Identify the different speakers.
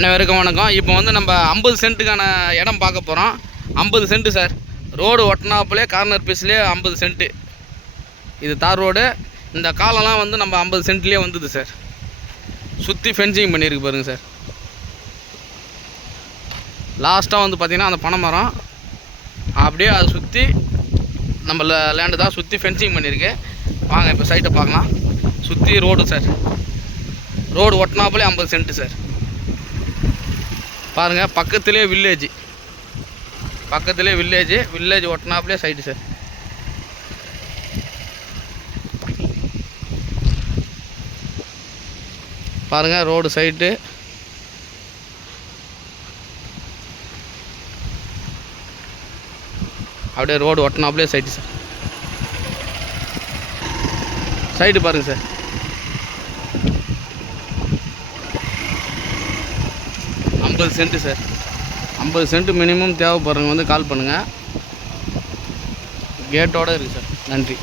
Speaker 1: அனைவருக்கும் வணக்கம். இப்போ வந்து நம்ம ஐம்பது சென்ட்டுக்கான இடம் பார்க்க போகிறோம் ஐம்பது சென்ட்டு சார். ரோடு ஒட்டினாப்புலே கார்னர் பீஸ்லேயே ஐம்பது சென்ட்டு. இது தார் ரோடு. இந்த காலம்லாம் வந்து நம்ம ஐம்பது சென்ட்லேயே வந்தது சார். சுற்றி ஃபென்சிங் பண்ணியிருக்கு பாருங்கள் சார். லாஸ்ட்டாக வந்து பார்த்திங்கன்னா அந்த பனை மரம். அப்படியே அதை சுற்றி நம்ம லேண்டு தான் சுற்றி ஃபென்சிங் பண்ணியிருக்கு. வாங்க இப்போ சைட்டை பார்க்கலாம். சுற்றி ரோடு சார். ரோடு ஒட்டினாப்புலே ஐம்பது சென்ட்டு சார். பாருங்கள் பக்கத்துலேயே வில்லேஜ் பக்கத்துலேயே வில்லேஜ் வில்லேஜ் ஒட்டினாப்புலே சைட்டு சார் பாருங்கள் ரோடு சைட்டு அப்படியே ரோடு ஒட்டினாப்புலே சைட்டு சார் சைடு பாருங்கள் சார் ஐம்பது சென்ட்டு சார். ஐம்பது சென்ட்டு மினிமம் தேவைப்படுறவங்க வந்து கால் பண்ணுங்கள் கேட்டோடு இருக்குது சார். நன்றி.